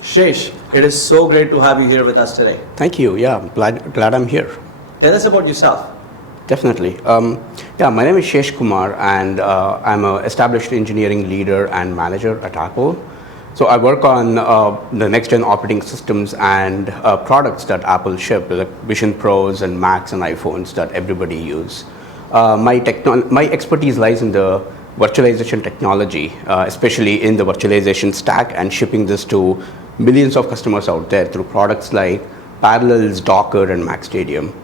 Shesh, it is so great to have you here with us today. Thank you. Yeah, glad I'm here. Tell us about yourself. Definitely. My name is Shesh Kumar, and I'm an established engineering leader and manager at Apple. So I work on the next-gen operating systems and products that Apple ship, like Vision Pros and Macs and iPhones that everybody use. My expertise lies in the virtualization technology, especially in the virtualization stack and shipping this to millions of customers out there through products like Parallels, Docker, and Mac Stadium.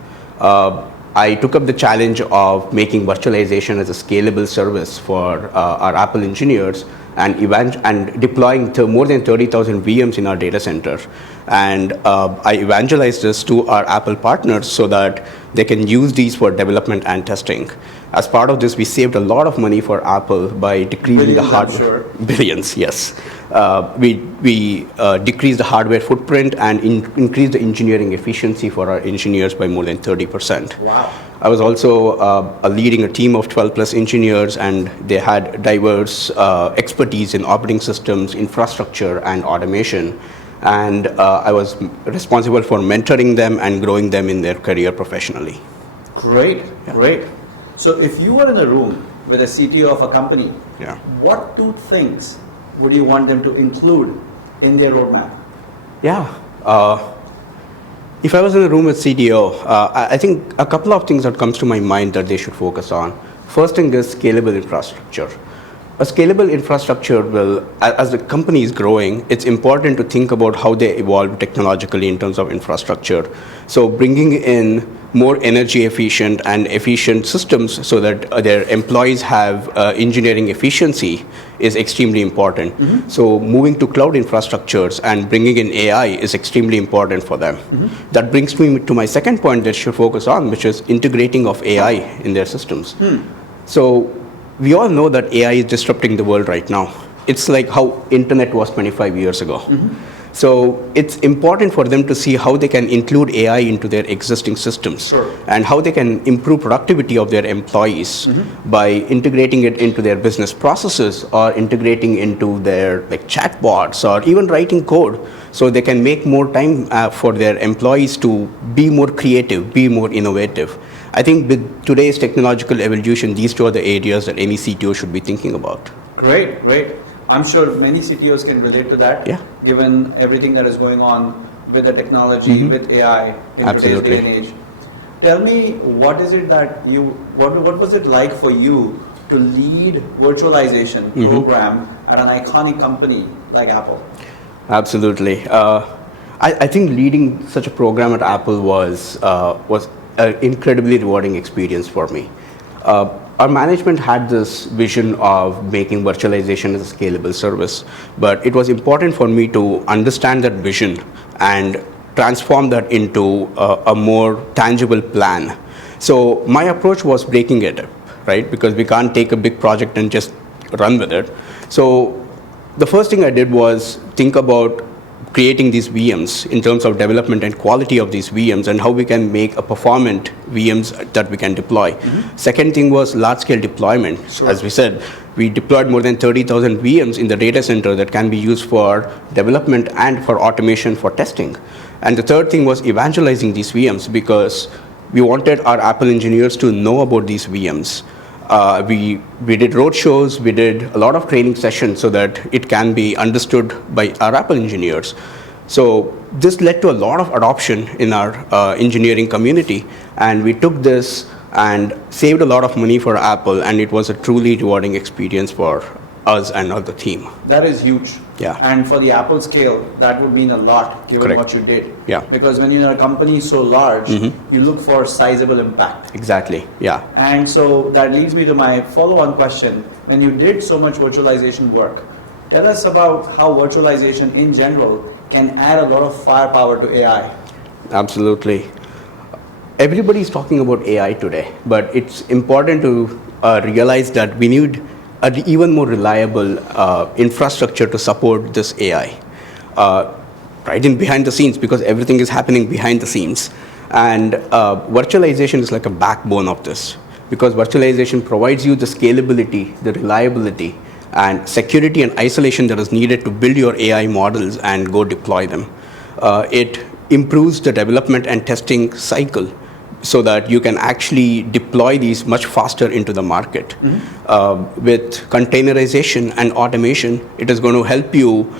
I took up the challenge of making virtualization as a scalable service for our Apple engineers and deploying to more than 30,000 VMs in our data center. And I evangelized this to our Apple partners so that they can use these for development and testing. As part of this, we saved a lot of money for Apple by decreasing billions, I'm sure. Billions, yes. We decreased the hardware footprint and increased the engineering efficiency for our engineers by more than 30%. Wow. I was also leading a team of 12 plus engineers, and they had diverse expertise in operating systems, infrastructure, and automation. And I was responsible for mentoring them and growing them in their career professionally. Great, great. So if you were in a room with a CTO of a company, what two things would you want them to include in their roadmap? If I was in a room with CTO, I think a couple of things that comes to my mind that they should focus on. First thing is scalable infrastructure. A scalable infrastructure will, as the company is growing, it's important to think about how they evolve technologically in terms of infrastructure. So bringing in more energy efficient and efficient systems so that their employees have engineering efficiency is extremely important. Mm-hmm. So moving to cloud infrastructures and bringing in AI is extremely important for them. Mm-hmm. That brings me to my second point that should focus on, which is integrating of AI in their systems. So we all know that AI is disrupting the world right now. It's like how internet was 25 years ago. Mm-hmm. So it's important for them to see how they can include AI into their existing systems. Sure. And how they can improve productivity of their employees by integrating it into their business processes or integrating into their chatbots or even writing code so they can make more time for their employees to be more creative, be more innovative. I think with today's technological evolution, these two are the areas that any CTO should be thinking about. Great, great. I'm sure many CTOs can relate to that, given everything that is going on with the technology, with AI in today's day and age. Tell me, what is it that what was it like for you to lead virtualization program at an iconic company like Apple? Absolutely. I think leading such a program at Apple was an incredibly rewarding experience for me. Our management had this vision of making virtualization as a scalable service, but it was important for me to understand that vision and transform that into a more tangible plan. So my approach was breaking it up, right? Because we can't take a big project and just run with it. So the first thing I did was think about creating these VMs in terms of development and quality of these VMs and how we can make a performant VMs that we can deploy. Second thing was large-scale deployment. Sure. As we said, we deployed more than 30,000 VMs in the data center that can be used for development and for automation for testing. And the third thing was evangelizing these VMs because we wanted our Apple engineers to know about these VMs. We did roadshows, we did a lot of training sessions so that it can be understood by our Apple engineers. So this led to a lot of adoption in our engineering community, and we took this and saved a lot of money for Apple, and it was a truly rewarding experience for us and the team. That is huge. Yeah. And for the Apple scale, that would mean a lot given Correct. what you did. Yeah. Because when you're a company so large, you look for sizable impact. Exactly. Yeah. And so that leads me to my follow-on question. When you did so much virtualization work, tell us about how virtualization in general can add a lot of firepower to AI. Absolutely. Everybody's talking about AI today, but it's important to realize that we need an even more reliable infrastructure to support this AI, right in behind the scenes, because everything is happening behind the scenes. And virtualization is like a backbone of this, because virtualization provides you the scalability, the reliability, and security and isolation that is needed to build your AI models and go deploy them. It improves the development and testing cycle so that you can actually deploy these much faster into the market. With containerization and automation, it is going to help you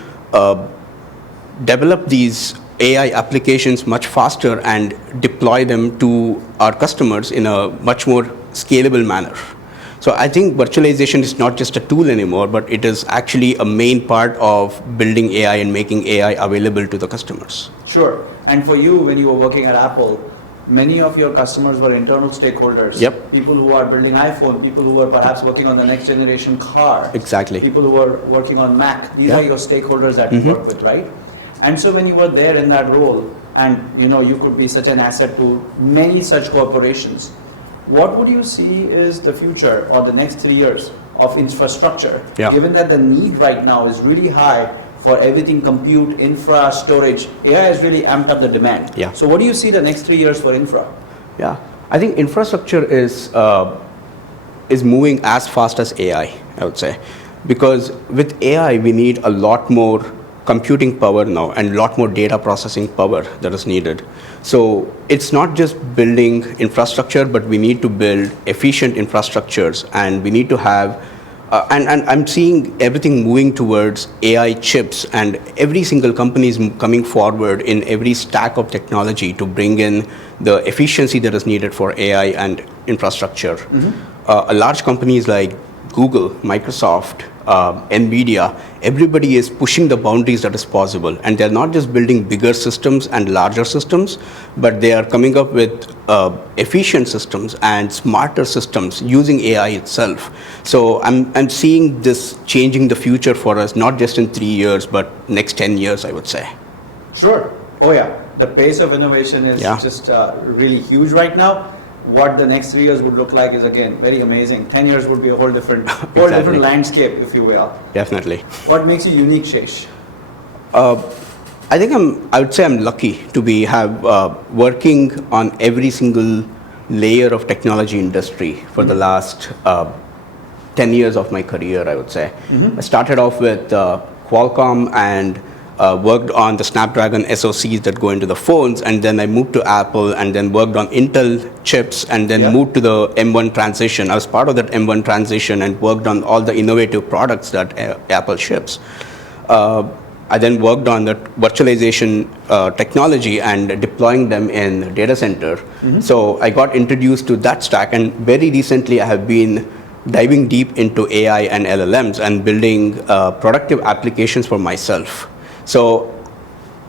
develop these AI applications much faster and deploy them to our customers in a much more scalable manner. So I think virtualization is not just a tool anymore, but it is actually a main part of building AI and making AI available to the customers. Sure. And for you, when you were working at Apple, many of your customers were internal stakeholders. Yep. People who are building iPhone, people who are perhaps working on the next generation car. Exactly. People who are working on Mac. These are your stakeholders that you work with, right? And so when you were there in that role, and you could be such an asset to many such corporations, what would you see is the future or the next 3 years of infrastructure, given that the need right now is really high for everything, compute, infra, storage? AI has really amped up the demand. So what do you see the next 3 years for infra? I think infrastructure is moving as fast as AI, I would say, because with AI we need a lot more computing power now and a lot more data processing power that is needed. So it's not just building infrastructure, but we need to build efficient infrastructures, and we need to have and I'm seeing everything moving towards AI chips, and every single company is coming forward in every stack of technology to bring in the efficiency that is needed for AI and infrastructure. Large companies like Google, Microsoft, NVIDIA, everybody is pushing the boundaries that is possible, and they're not just building bigger systems and larger systems, but they are coming up with efficient systems and smarter systems using AI itself. So I'm seeing this changing the future for us, not just in 3 years, but next 10 years, I would say. Sure. Oh yeah, the pace of innovation is just really huge right now. What the next 3 years would look like is, again, very amazing. 10 years would be a whole different different landscape, if you will. Definitely. What makes you unique, Shesh? I think I would say I'm lucky to be working on every single layer of technology industry for the last 10 years of my career, I would say. I started off with Qualcomm and worked on the Snapdragon SoCs that go into the phones, and then I moved to Apple and then worked on Intel chips, and then moved to the M1 transition. I was part of that M1 transition and worked on all the innovative products that Apple ships. I then worked on the virtualization technology and deploying them in data center. So I got introduced to that stack, and very recently I have been diving deep into AI and LLMs and building productive applications for myself. So,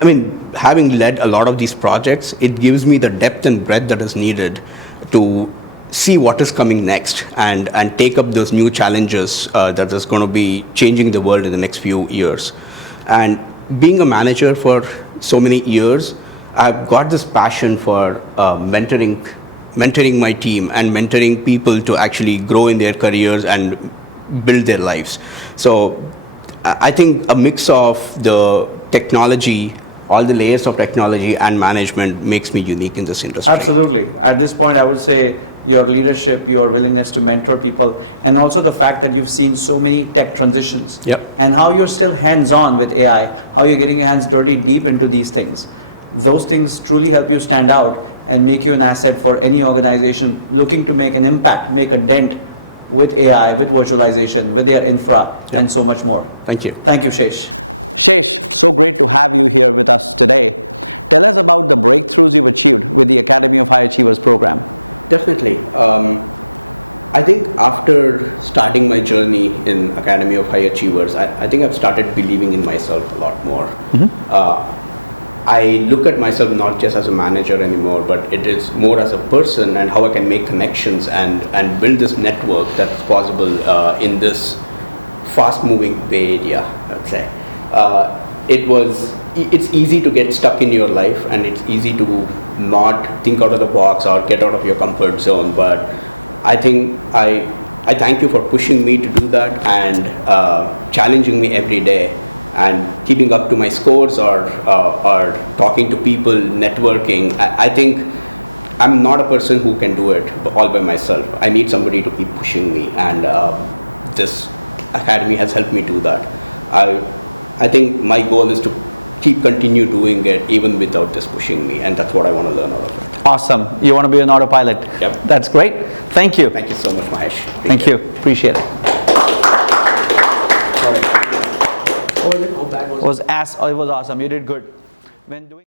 I mean, having led a lot of these projects, it gives me the depth and breadth that is needed to see what is coming next and take up those new challenges that is going to be changing the world in the next few years. And being a manager for so many years, I've got this passion for mentoring my team and mentoring people to actually grow in their careers and build their lives. So I think a mix of the technology, all the layers of technology and management makes me unique in this industry. Absolutely. At this point, I would say your leadership, your willingness to mentor people, and also the fact that you've seen so many tech transitions, and how you're still hands-on with AI, how you're getting your hands dirty deep into these things. Those things truly help you stand out and make you an asset for any organization looking to make an impact, make a dent with AI, with virtualization, with their infra, and so much more. Thank you. Thank you, Shesh. Shesh, so great to have you here with us today. Tell us about the breakthroughs you've achieved with the Academy of High Achievers program. Definitely. I think after starting my journey in Academy of High Achievers, I think I've started believing in myself a lot more. I look at myself not just as a manager anymore, but it is more as a person and how I can make connections and build this network that's possible in this fast-moving Bay Area, I'd say. It's easy to get stuck in your life, and it's easy to not think out of the box or get out of your comfort zone, but I think I thank you for pushing me to do that and challenging me every day and keeping up to my scores or talking to people, networking. I think I'm not a person who can do it all by myself. I need somebody to keep pushing me, and this academy has helped me do that. I think my goal is to continue doing it even without this pushing me, and that's what I want to learn out of it. Awesome. You want to be an autopilot? Yep. That's great. Thank you. Thank you so much, Mahesh. Thank you. Appreciate it. Sorry. It was awesome. You did good. When doing